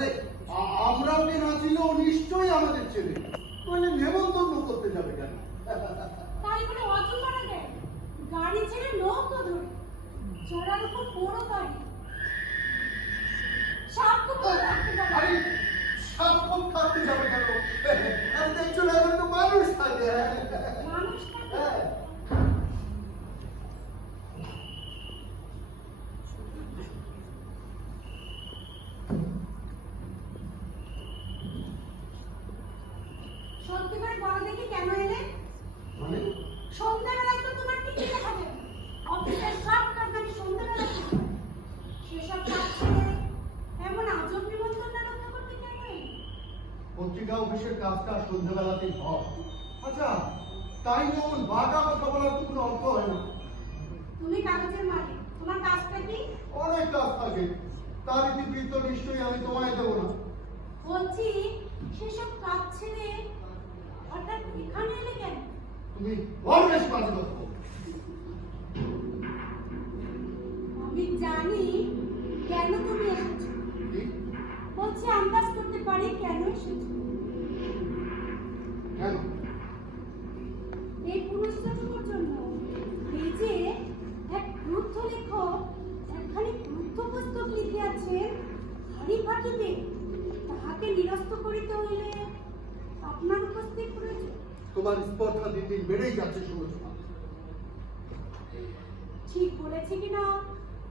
আরে আমরা না চিনলে নিশ্চয়ই আমাদের ছেলে। বললে নেমন্তন্ন করতে যাবে কেন? তাই বলে অর্জন মারা গেল। গাড়ি ছেড়ে লোক ধরে। চড়ার উপর বড়। বাড়ি থাকতে যাবে আরে সাপকো যাবে তো মানুষ মানুষ থাকে? হ্যাঁ। পত্রিকা অফিসের কাজটা সন্ধ্যাবেলাতেই হয়। আচ্ছা তাই যেমন বাঘা কথা বলার তো কোনো অর্থ হয় না। তুমি কাগজের মালিক তোমার কাজটা কি? অনেক কাজ থাকে। তার ইতিবৃত্ত নিশ্চয়ই আমি তোমায় দেবো না। বলছি সেসব কাজ ছেড়ে হঠাৎ এখানে এলে কেন? তুমি বড় বেশ বাজে কথা আমি জানি কেন তুমি এসেছ। বলছি আন্দাজ করতে পারি কেন এসেছ? কেন? এই পুরস্কারগুলোর জন্য এই যে এক ক্রুদ্ধ লেখক একখানি ক্রুদ্ধ পুস্তক লিখে আছেন হাড়ি ফাটিবে তাহাকে নিরস্ত করিতে হইলে আপনার উপস্থিত প্রয়োজন। তোমার স্পর্ধা দিন দিন বেড়েই যাচ্ছে সুরজমা ঠিক বলেছি কিনা?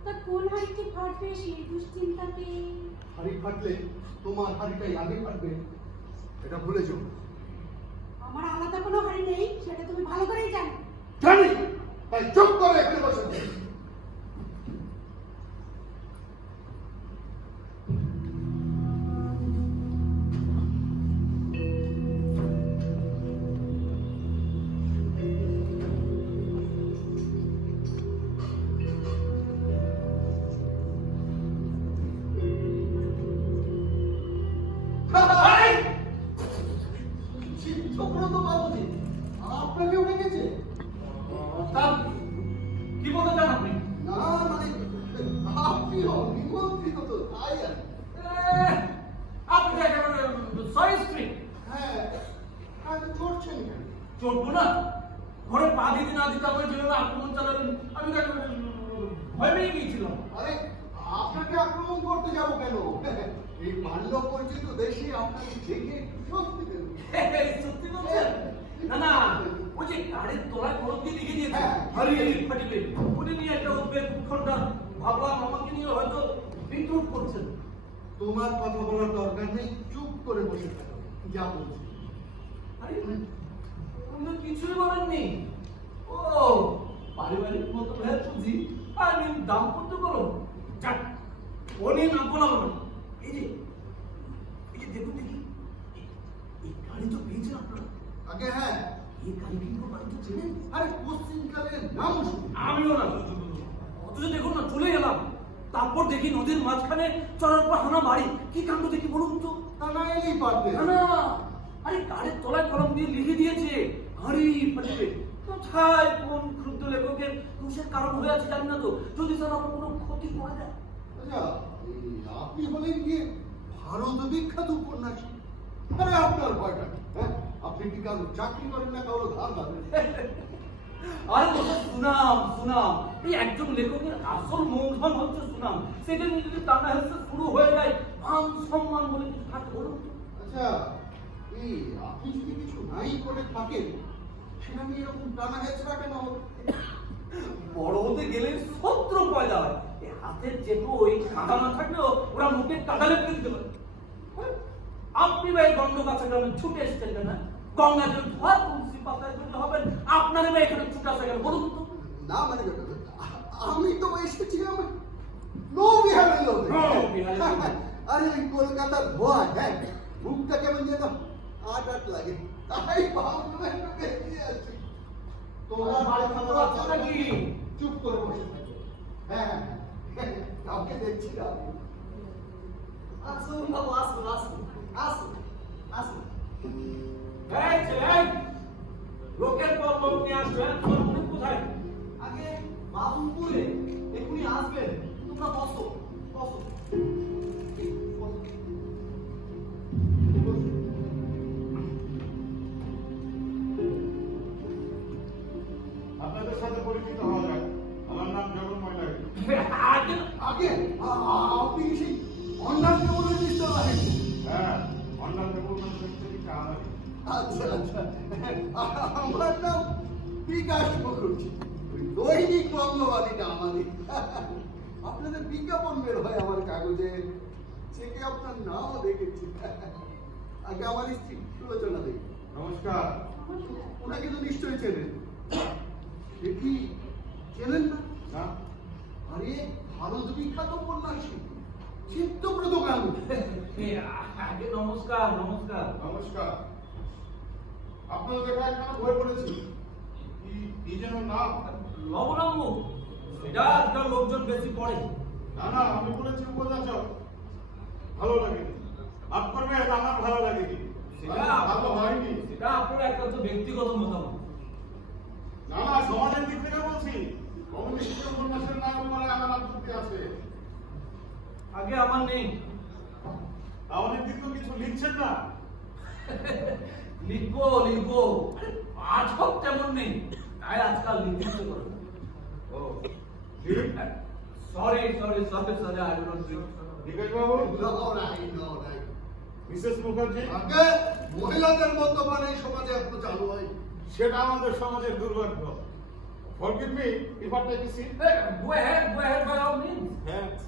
তা কোন হাড়িতে ফাটবে সেই দুশ্চিন্তাতে হাড়ি ফাটলে তোমার হাড়িটাই আগে ফাটবে এটা ভুলে যাও। আমার আলাদা কোনো হাড়ি নেই, সেটা তুমি ভালো করেই জানো। জানি, তাই চুপ করে এখানে বসে চটবো না? ঘরে পা দিতে না দিতে আপনি যেভাবে আক্রমণ চালাবেন। আমি তো একেবারে ভয় পেয়ে গিয়েছিলাম। আরে আপনাকে আক্রমণ করতে যাব কেন? এই মান্য পরিচিত দেশে আপনাকে দেখে সত্যি বলছেন? না না ওই যে গাড়ির তলায় কলম দিয়ে লিখে দিয়েছে ওটা নিয়ে একটা উদ্বেগ উৎকণ্ঠা ভাবলাম আমাকে নিয়ে হয়তো বিদ্রুপ করছেন। তোমার কথা বলার দরকার নেই। চুপ করে বসে থাকো। যা বলছি। আরে আপনি কিছুই বলেননি ও পারিবারিক মতো ভেদ বুঝি। আমি দাম্পত্য করো যাক ও নিয়ে নাম বলা হবে এই যে এই যে দেখুন দেখি। এই- গাড়ি তো পেয়েছেন আপনারা। আগে হ্যাঁ। এই গাড়ি কিন্তু বাড়ি তো চেনেন? আরে পশ্চিমকালের নাম আমিও না। অথচ দেখুন না চলে গেলাম তারপর দেখি নদীর মাঝখানে চড়ার পর হানা বাড়ি। কি কাণ্ড দেখি বলুন তো? তা না এলেই পারবে। না না। আরে গাড়ির তলায় কলম দিয়ে লিখে দিয়েছে। হাড়ি ফাটিবে কোথায় কোন ক্ষুদ্র লেখকের দোষের কারণ হয়ে আছে জানি না তো। যদি স্যার আমার কোনো ক্ষতি করে যায় আচ্ছা আপনি হলেন গিয়ে ভারত বিখ্যাত উপন্যাসী? আরে আপনার ভয়টা হ্যাঁ? আপনি কি কারও চাকরি করেন না কারও ধার আরে ওটা সুনাম সুনাম। এই একজন লেখকের আসল মূলধন হচ্ছে সুনাম। সেটা নিয়ে যদি টানা শুরু হয়ে যায় মান সম্মান বলে কিছু থাকে বলুন আচ্ছা এই আপনি যদি কিছু নাই করে থাকেন সেটা নিয়ে এরকম টানা হেঁচড়া কেন? বড় হতে গেলে শত্রু পয়দা হয় হাতের যেটু ওই কাঁটা না থাকলেও ওরা মুখে কাঁটা লেপে দিতে পারে। হ্যাঁ? আপনি ভাই গন্ড কাছে গ্রামে ছুটে এসছেন কেন? গঙ্গা জল ধোয়া তুলসী পাতায় যদি হবেন। আপনার ভাই এখানে ছুটে আসা কেন? বলুন তো। না মানে আমি তো এসেছিলাম নো নো বিহারের লোকে। আরে কলকাতার ধোয়া হ্যাঁ মুখটা কেমন যেন আট আট লাগে। তাই ভাবলাম একটু বেরিয়ে আছি তোমার বাড়ি কথা খবর নাকি? চুপ করে বসে থাকো। হ্যাঁ হ্যাঁ কাউকে দেখছি না আমি। আসুন বাবু আসুন আসুন আসুন আসুন এই ছেলে লোকের পর লোক নিয়ে কোথায়? আগে বাবু বলে এখনই আসবেন তোমরা বসো বসো। ওই দৈনিক বঙ্গবাদীটা আমাদের। আপনাদের বিজ্ঞাপন বের হয় আমার কাগজে। চেকে আপনার নামও দেখেছি। আগে আমার স্ত্রী সুলোচনা দেখি। নমস্কার। ওনাকে তো নিশ্চয়ই চেনেন। কি চেনেন না? না। আরে ভারত বিখ্যাত উপন্যাসী। চিত্তব্রত গান্ধী আগে নমস্কার নমস্কার। নমস্কার। আপনাদের দেখা এখানে বই পড়েছি কি যেন নাম? লবণাম্ব এটা আজকাল লোকজন বেশি পড়ে। না না আমি বলেছি উপন্যাসক ভালো লাগেনি মাফ করবে এটা আমার ভালো লাগেনি। সেটা ভালো হয়নি। সেটা আপনার একটা তো ব্যক্তিগত মতামত। না না সমাজের দিক থেকে বলছি। কমিউনিস্ট উপন্যাসের নাম মানে আমার আপত্তি আছে। আগে আমার নেই। তাহলে কিন্তু কিছু লিখছেন না। লিখব লিখব। পাঠক তেমন নেই তাই আজকাল ইচ্ছে করে ও sorry sorry sorry sorry I don't বাবু নাই, নাই। মিসেস মুখার্জি? আগে মহিলাদের মদ্যপান এই সমাজে এত চালু হয়। সেটা আমাদের সমাজের দুর্ভাগ্য। Forgive me if I take seat go ahead go ahead by all means thanks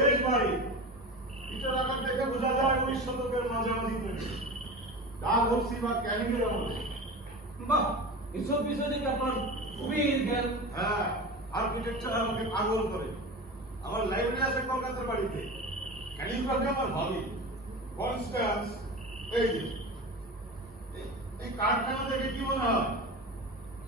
এই বাড়ি ইটার আকার দেখে বোঝা যায় উনিশ শতকের মাঝামাঝি তৈরি ডাক হরসি বা ক্যানিংয়ের আমলে বাহ এসব বিষয় থেকে আপনার খুবই জ্ঞান। হ্যাঁ আর্কিটেকচার আমাকে পাগল করে। আমার লাইব্রেরি আছে কলকাতার বাড়িতে। ক্যালিগ্রাফি আমার হবি ফর ইনস্ট্যান্স এই যে। এই- কাঠখানা দেখে কি মনে হয়?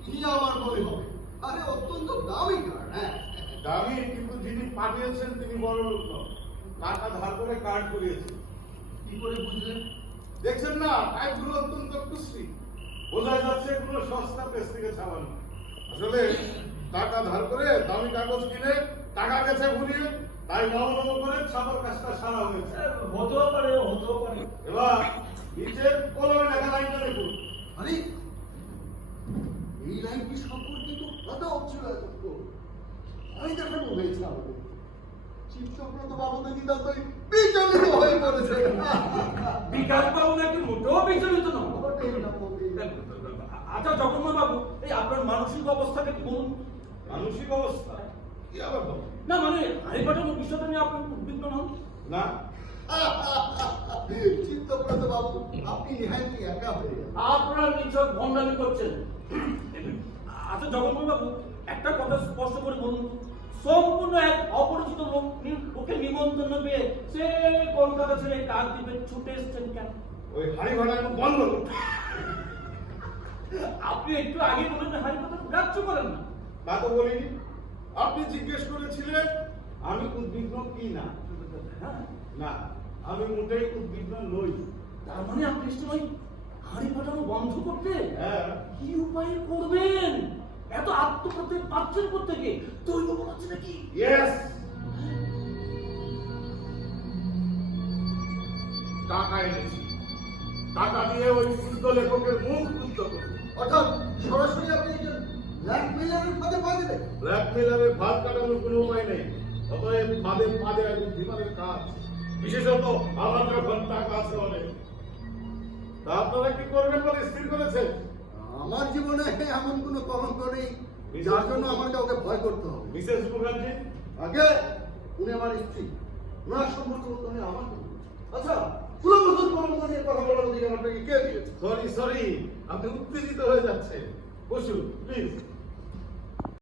কি আমার মনে হবে? আরে অত্যন্ত দামি কার্ড হ্যাঁ। দামি কিন্তু যিনি পাঠিয়েছেন তিনি বড় লোক। টাকা ধার করে কার্ড করিয়েছেন। কি করে বুঝলেন? দেখছেন না? টাইপগুলো অত্যন্ত কুশ্রী বোঝা যাচ্ছে কোনো সস্তা প্রেস থেকে ছাপানো আসলে টাকা ধার করে দামি কাগজ কিনে টাকা গেছে ঘুরিয়ে তাই নব নব করে ছাপার কাজটা সারা হয়েছে। হতেও পারে হতেও পারে। এবার নিচের কলমে লেখা লাইনটা দেখুন। আরে এই লাইনটি সম্পর্কে তো কথা হচ্ছিল এতক্ষণ? আমি দেখানো হয়েছে আমাদের চিত্তব্রত বাবু দেখি তার তো বিচলিত হয়ে পড়েছে। বিকাশ বাবু বিচলিত না, আচ্ছা জগন্নাথ বাবু এই আপনার মানসিক অবস্থাটা কি বলুন মানসিক অবস্থা? কি আবার না মানে হাড়ি পাঠানোর বিষয়টা নিয়ে আপনার উদ্বিগ্ন নন? না। চিত্তব্রত বাবু আপনি নিহায়তি একা হয়ে আপনারা নিছক ভণ্ডামি করছেন। আচ্ছা জগন্নাথ বাবু একটা কথা স্পষ্ট করে বলুন। সম্পূর্ণ এক অপরিচিত লোক নি- নিমন্ত্রণ পেয়ে সে কলকাতা ছেড়ে কাক দ্বীপে ছুটে এসছেন কেন? ওই হাড়ি ভাড়ানো বন্ধ আপনি একটু আগে বলেন হাড়ি কথা গ্রাহ্য করেন না। তা তো বলিনি। আপনি জিজ্ঞেস করেছিলেন আমি উদ্বিগ্ন কি না? হ্যাঁ। না আমি মোটেই উদ্বিগ্ন নই। তার মানে আপনি নিশ্চয় হাড়ি পাঠানো বন্ধ করতে হ্যাঁ। কি উপায় করবেন? এত আত্মপ্রত্যয় পাচ্ছেন কোথেকে দৈব বলাচ্ছে নাকি? ইয়েস টাকা এনেছি। টাকা দিয়ে ওই শুদ্ধ লেখকের মুখ রুদ্ধ করব অর্থাৎ সরাসরি আপনি একজন ব্ল্যাকমেইলারের ফাঁদে পা দিলেন। ব্ল্যাকমেলারের ভাত কাটানোর কোনো উপায় নেই। অতএব ফাঁদে ফাঁদে এক বুদ্ধিমানের কাজ। বিশেষত তা আপনারা কি করবেন বলে স্থির করেছেন? আমার জীবনে এমন কোনো কলঙ্ক নেই যার জন্য আমার কাউকে ভয় করতে হবে। মিসেস মুখার্জি? আগে উনি আমার স্ত্রী। ওনার সম্পর্ক আমার আচ্ছা কুলবছর কলঙ্ক কথা বলার অধিকার কে সরি সরি আপনি উত্তেজিত হয়ে যাচ্ছে বসুন প্লিজ